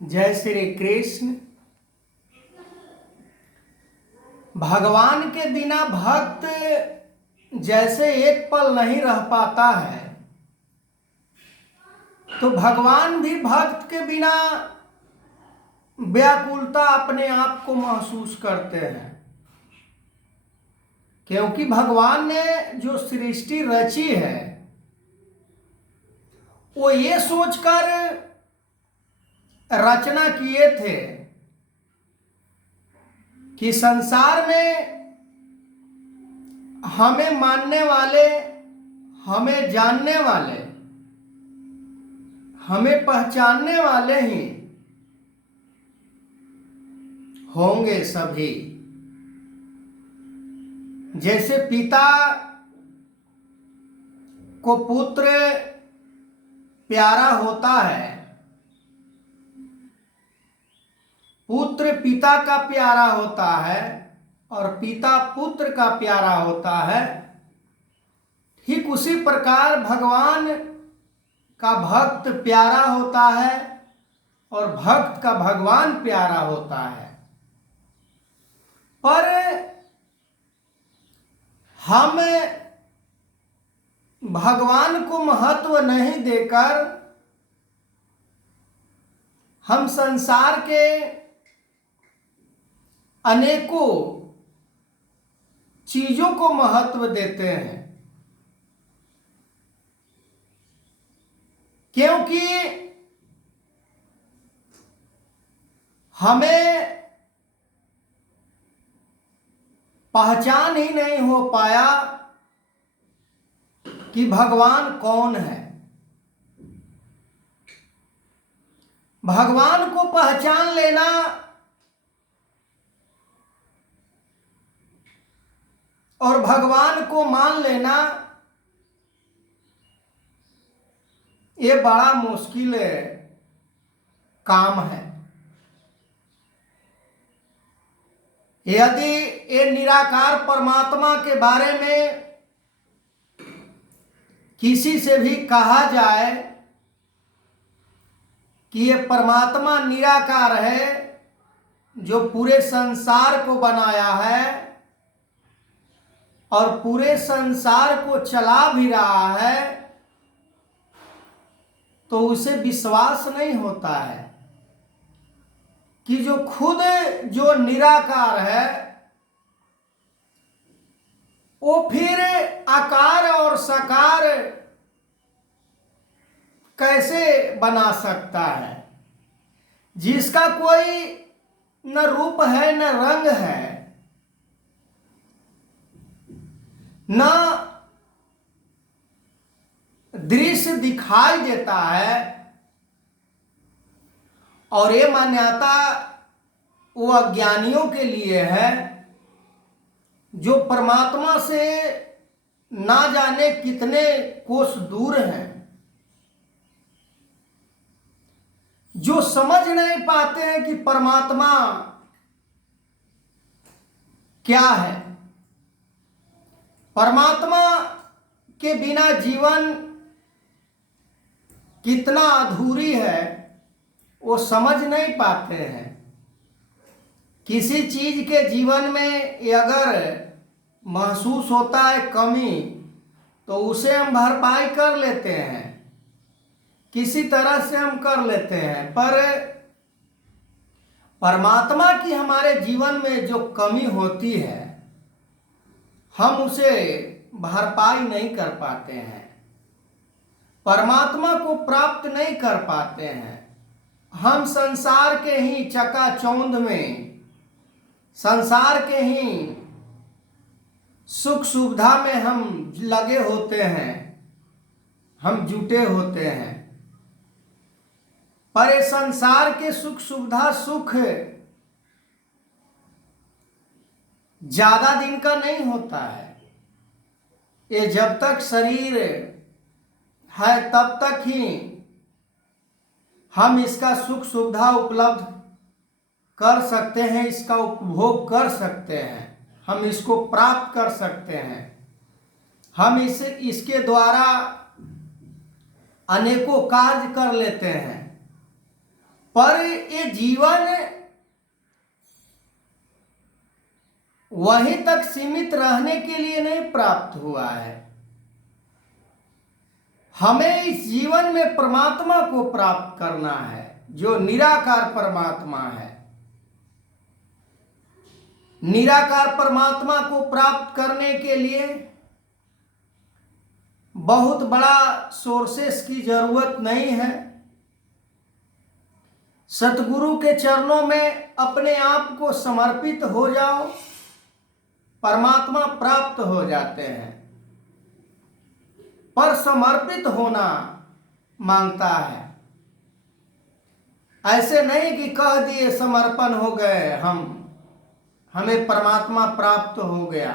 जय श्री कृष्ण। भगवान के बिना भक्त जैसे एक पल नहीं रह पाता है, तो भगवान भी भक्त के बिना व्याकुलता अपने आप को महसूस करते हैं। क्योंकि भगवान ने जो सृष्टि रची है वो ये सोचकर रचना किए थे कि संसार में हमें मानने वाले, हमें जानने वाले, हमें पहचानने वाले ही होंगे सभी। जैसे पिता को पुत्र प्यारा होता है, पुत्र पिता का प्यारा होता है और पिता पुत्र का प्यारा होता है, ठीक उसी प्रकार भगवान का भक्त प्यारा होता है और भक्त का भगवान प्यारा होता है। पर हम भगवान को महत्व नहीं देकर हम संसार के अनेकों चीजों को महत्व देते हैं। क्योंकि हमें पहचान ही नहीं हो पाया कि भगवान कौन है। भगवान को पहचान लेना और भगवान को मान लेना ये बड़ा मुश्किल काम है। यदि ये निराकार परमात्मा के बारे में किसी से भी कहा जाए कि ये परमात्मा निराकार है जो पूरे संसार को बनाया है और पूरे संसार को चला भी रहा है, तो उसे विश्वास नहीं होता है कि जो खुद जो निराकार है वो फिर आकार और साकार कैसे बना सकता है। जिसका कोई न रूप है न रंग है, न दृश्य दिखाई देता है, और ये मान्यता वो अज्ञानियों के लिए है जो परमात्मा से ना जाने कितने कोस दूर हैं, जो समझ नहीं पाते हैं कि परमात्मा क्या है। परमात्मा के बिना जीवन कितना अधूरी है वो समझ नहीं पाते हैं। किसी चीज के जीवन में अगर महसूस होता है कमी, तो उसे हम भरपाई कर लेते हैं, किसी तरह से हम कर लेते हैं। पर परमात्मा की हमारे जीवन में जो कमी होती है हम उसे भरपाई नहीं कर पाते हैं, परमात्मा को प्राप्त नहीं कर पाते हैं। हम संसार के ही चकाचौंध में, संसार के ही सुख सुविधा में हम लगे होते हैं, हम जुटे होते हैं। पर ये संसार के सुख सुविधा, सुख ज्यादा दिन का नहीं होता है। ये जब तक शरीर है तब तक ही हम इसका सुख सुविधा उपलब्ध कर सकते हैं, इसका उपभोग कर सकते हैं, हम इसको प्राप्त कर सकते हैं। हम इसके द्वारा अनेकों कार्य कर लेते हैं। पर ये जीवन वहीं तक सीमित रहने के लिए नहीं प्राप्त हुआ है। हमें इस जीवन में परमात्मा को प्राप्त करना है, जो निराकार परमात्मा है। निराकार परमात्मा को प्राप्त करने के लिए बहुत बड़ा सोर्सेस की जरूरत नहीं है। सतगुरु के चरणों में अपने आप को समर्पित हो जाओ, परमात्मा प्राप्त हो जाते हैं। पर समर्पित होना मांगता है। ऐसे नहीं कि कह दिए समर्पण हो गए, हमें परमात्मा प्राप्त हो गया।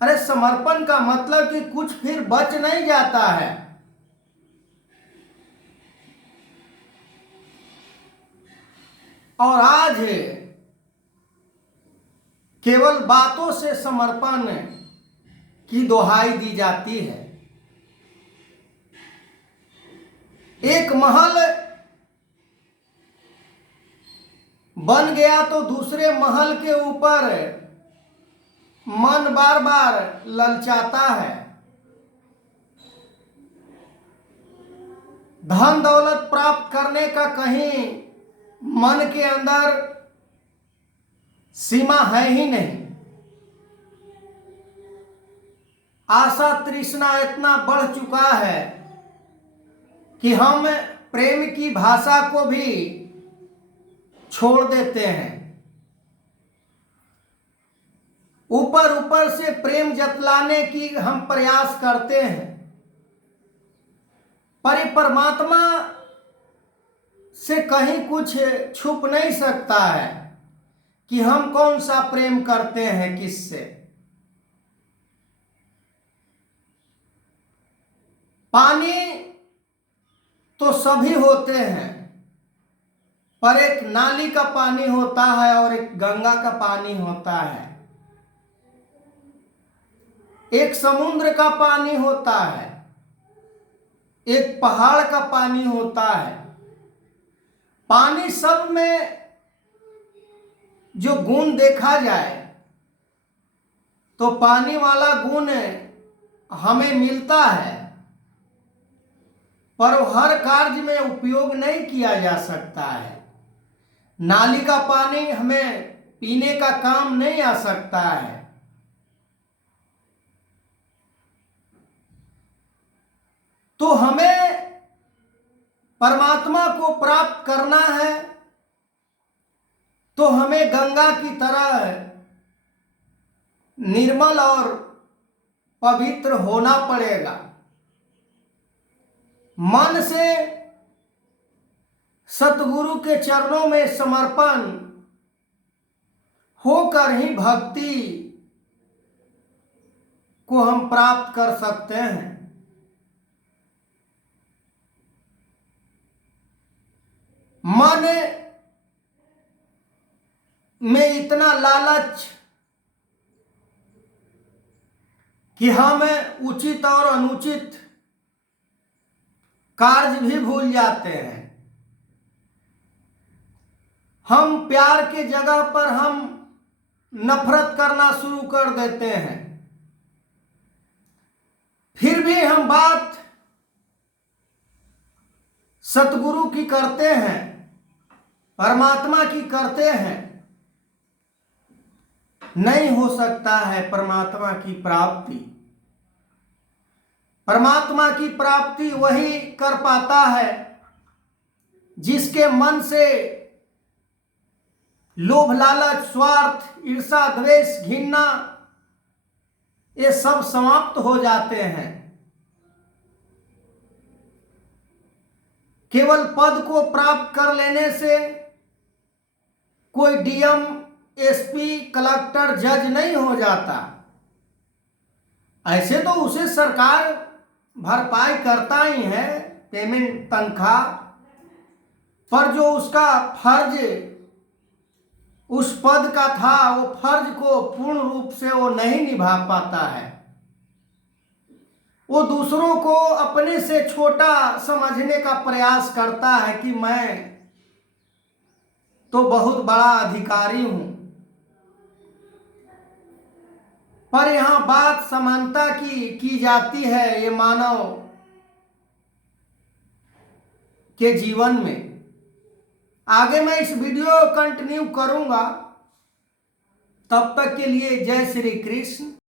अरे समर्पण का मतलब कि कुछ फिर बच नहीं जाता है। और आज केवल बातों से समर्पण की दुहाई दी जाती है। एक महल बन गया तो दूसरे महल के ऊपर मन बार बार ललचाता है। धन दौलत प्राप्त करने का कहीं मन के अंदर सीमा है ही नहीं। आशा तृष्णा इतना बढ़ चुका है कि हम प्रेम की भाषा को भी छोड़ देते हैं। ऊपर ऊपर से प्रेम जतलाने की हम प्रयास करते हैं, पर ये परमात्मा से कहीं कुछ छुप नहीं सकता है कि हम कौन सा प्रेम करते हैं किससे। पानी तो सभी होते हैं, पर एक नाली का पानी होता है और एक गंगा का पानी होता है। एक समुद्र का पानी होता है, एक पहाड़ का पानी होता है। पानी सब में जो गुण देखा जाए तो पानी वाला गुण हमें मिलता है, पर हर कार्य में उपयोग नहीं किया जा सकता है। नाली का पानी हमें पीने का काम नहीं आ सकता है। तो हमें परमात्मा को प्राप्त करना है तो हमें गंगा की तरह निर्मल और पवित्र होना पड़ेगा। मन से सतगुरु के चरणों में समर्पण होकर ही भक्ति को हम प्राप्त कर सकते हैं। मन में इतना लालच कि हम उचित और अनुचित कार्य भी भूल जाते हैं। हम प्यार के जगह पर हम नफरत करना शुरू कर देते हैं। फिर भी हम बात सतगुरु की करते हैं, परमात्मा की करते हैं। नहीं हो सकता है परमात्मा की प्राप्ति। परमात्मा की प्राप्ति वही कर पाता है जिसके मन से लोभ लालच स्वार्थ ईर्षा द्वेष घृणा ये सब समाप्त हो जाते हैं। केवल पद को प्राप्त कर लेने से कोई डीएम एसपी कलेक्टर जज नहीं हो जाता। ऐसे तो उसे सरकार भरपाई करता ही है, पेमेंट तनख्वाह, पर जो उसका फर्ज उस पद का था वो फर्ज को पूर्ण रूप से वो नहीं निभा पाता है। वो दूसरों को अपने से छोटा समझने का प्रयास करता है कि मैं तो बहुत बड़ा अधिकारी हूं। पर यहां बात समानता की जाती है ये मानव के जीवन में। आगे मैं इस वीडियो कंटिन्यू करूंगा। तब तक के लिए जय श्री कृष्ण।